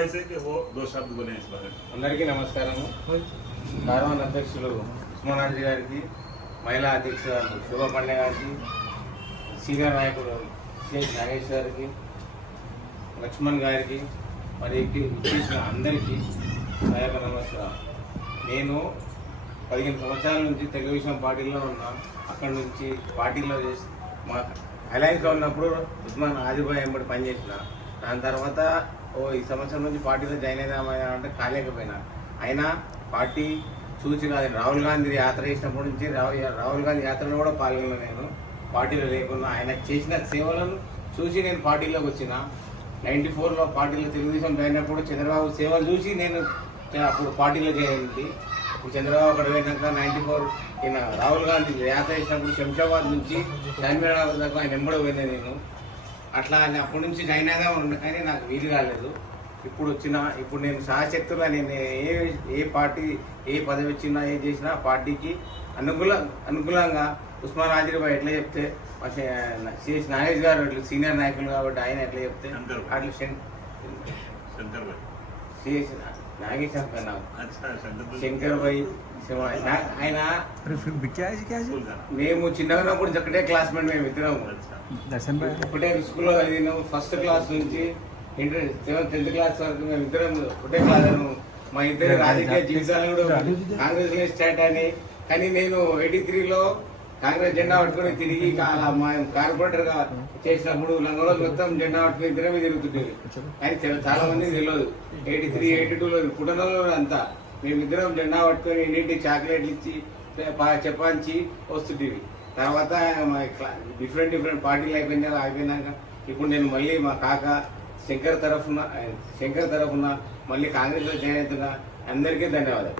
అందరికీ నమస్కారం. కార్వాన్ అధ్యక్షులు ఉస్మానాజీ గారికి, మహిళా అధ్యక్షురాలు శోభా పండే గారికి, సీనియర్ నాయకుడు సిహెచ్ నాగేష్ గారికి, లక్ష్మణ్ గారికి, మరి ఇచ్చేసిన అందరికీ నా యొక్క నమస్కారం. నేను 15 సంవత్సరాల నుంచి తెలుగుదేశం పార్టీలో ఉన్నా. అక్కడి నుంచి పార్టీలో చేసి మా అలయన్స్లో ఉన్నప్పుడు ఉస్మాన్ ఆదిబాయ్ ఎంబడి పనిచేసిన. దాని తర్వాత ఈ సంవత్సరం నుంచి పార్టీలో జాయిన్ అయినా అంటే కాలేకపోయినా. అయినా పార్టీ చూసి కాదు, రాహుల్ గాంధీ యాత్ర చేసినప్పటి నుంచి రాహుల్ గాంధీ యాత్రలో కూడా పాల్గొన్నా. నేను పార్టీలో లేకున్నా ఆయన చేసిన సేవలను చూసి నేను పార్టీలోకి వచ్చిన. 94లో పార్టీలో తెలుగుదేశం జాయిన్ అయినప్పుడు చంద్రబాబు సేవలు చూసి నేను అప్పుడు పార్టీలో జాయిన్ అయింది. ఇప్పుడు చంద్రబాబు అక్కడ పోయినాక 94 ఈయన రాహుల్ గాంధీ యాత్ర చేసినప్పుడు శంషాబాద్ నుంచి చార్మినార్ దాకా ఆయన వెంబడి పోయినా నేను. అట్లా అప్పటి నుంచి జాయిన్ అయినా ఉన్నా, కానీ నాకు వీలు కాలేదు. ఇప్పుడు నేను సహశక్తులా నేను ఏ పార్టీ ఏ పదవి వచ్చినా ఏ చేసినా పార్టీకి అనుకూలంగా ఉస్మాన్ ఆదిబాయ్ ఎట్లా చెప్తే, సిహెచ్ నాగేష్ గారు అట్లా సీనియర్ నాయకులు కాబట్టి ఆయన ఎట్లా చెప్తే అట్లా సిహెచ్ నాగేష్ శంకర్ భాయ్ ఆయన మేము చిన్నగా ఉన్నప్పుడు ఒకటే క్లాస్మేట్. మేము ఇద్దరం ఒకటే స్కూల్లో చదివినాము. ఫస్ట్ క్లాస్ నుంచి 10th క్లాస్ వరకు మేము ఇద్దరం ఒకటే క్లాస్. మా ఇద్దరు రాజకీయ జీవితాలు కూడా కాంగ్రెస్ లో స్టార్ట్ అని. కానీ నేను 83లో కాంగ్రెస్ జెండా పట్టుకుని తిరిగి మా కార్పొరేటర్ గా చేసినప్పుడు లంగలో మొత్తం జెండా పట్టుకుని ఇద్దరమే తిరుగుతుండేది. కానీ చాలా మంది తెలియదు. 83, 82లో కుటుంబంలో అంతా మేమిద్దరం జెండా పట్టుకొని ఇంటింటి చాక్లెట్లు ఇచ్చి చెప్పంచి వస్తుండేవి. తర్వాత డిఫరెంట్ పార్టీలు అయిపోయినాక ఇప్పుడు నేను మళ్ళీ మా కాక శంకర్ తరఫున మళ్ళీ కాంగ్రెస్లో జాయిన్ అవుతున్నా. అందరికీ ధన్యవాదాలు.